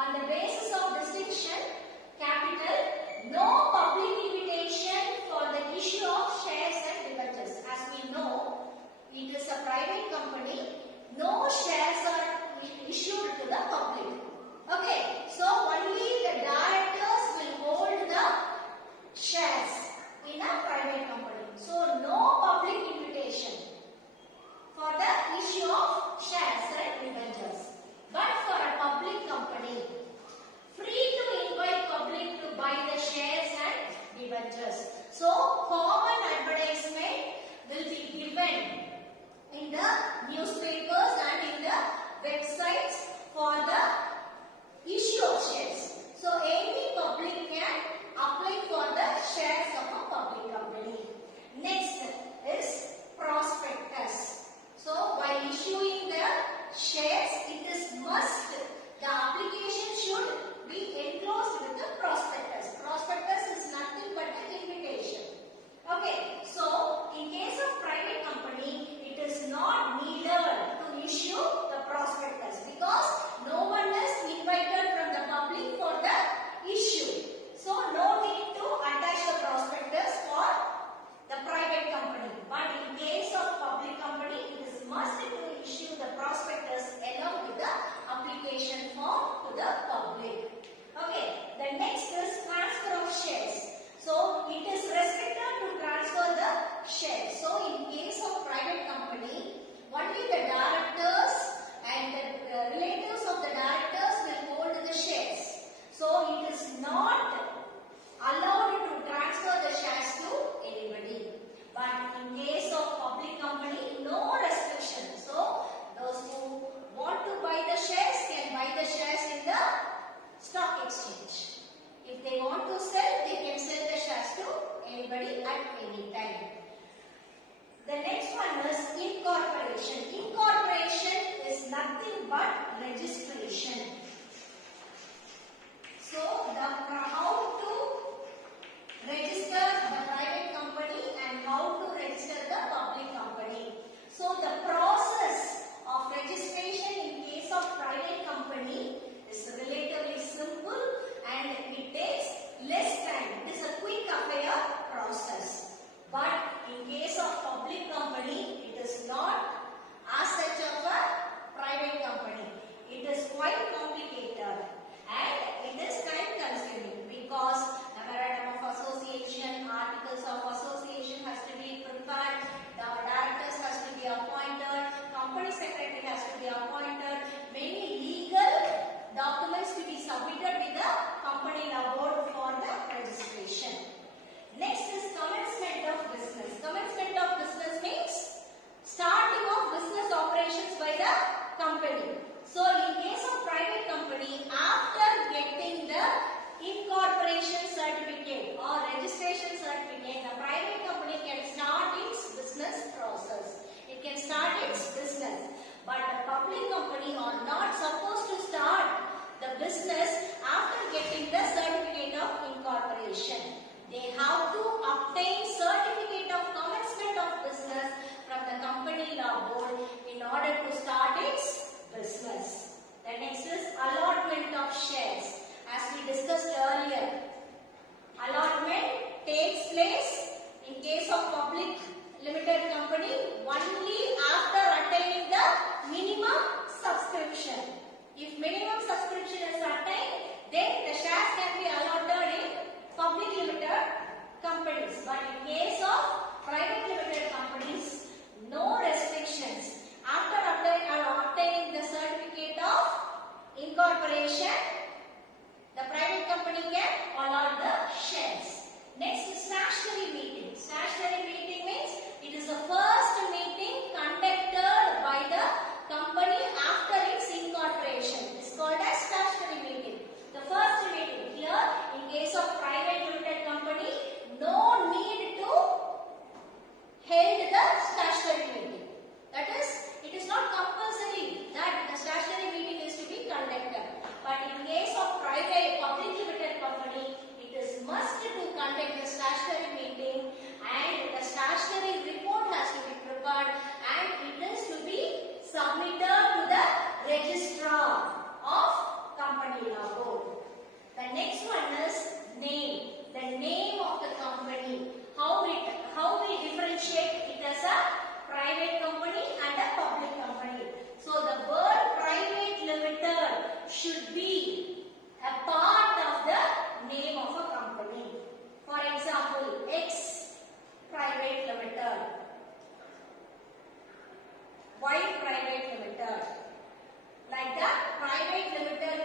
On the basis of distinction, capital, no public invitation for the issue of shares and debentures. As we know, it is a private company. No shares are issued to the public. Okay, so only the directors will hold the shares in a private company. So no public invitation for the issue of shares and debentures. But for a public company, free to invite public to buy the shares and debentures. So common advertisement will be given in the newspapers and in the websites for the issue of shares. So any public can apply for the shares of a public company. Next is prospectus. So while issuing the shares, it is must, the application should be enclosed with the prospectus. Prospectus is nothing but an invitation. Okay, so in case of private company, it is not needed to issue the prospectus because no one is invited from the public for the issue. So no need to attach the prospectus for the private company. But in case of public company, it is must to issue the prospectus along with the application form to the public. Okay, the next is transfer of shares. So it is restricted to transfer the shares. So in case of private company, only the directors and the relatives of the directors will hold the shares. So it is not allowed to transfer the shares to anybody. But in case of public company, no restriction. So those who want to buy the shares can buy the shares in the stock exchange. If they want to sell, they can sell the shares to anybody at any time. The next one is incorporation. Incorporation is nothing but registration. So how to register the private company and how to register the public company. So the process of registration in case of private company is relatively simple and it takes less time. It is a quick affair process. But in case of public company, it is not as such of a private company. It is quite complicated and it is time consuming because memorandum of association, articles of association has to be prepared, the directors has to be appointed, company secretary has to be appointed, many legal documents to be submitted with the company law board for the registration. Next is commencement of business. Commencement of business means starting of business operations by the company. So in case of private company, after getting the incorporation certificate or registration certificate, the private company can start its business process. It can start its business. But the public company are not supposed to start the business after getting the certificate of incorporation. They have to obtain certificate of commencement of business from the company law board in order to start its business. The next is allotment of shares. As we discussed earlier, allotment takes place in case of public limited company only after attaining the minimum subscription. If minimum subscription is attained, then the shares can be allotted in public limited companies. But in case of private limited companies, no restrictions. After obtaining the certificate of incorporation, the private company can allot the shares. Next is statutory meeting. Statutory meeting means it is the first meeting conducted by the company after its incorporation. It is called as statutory should be a part of the name of a company. For example, X Private Limited, Y Private Limited. Like that, Private Limited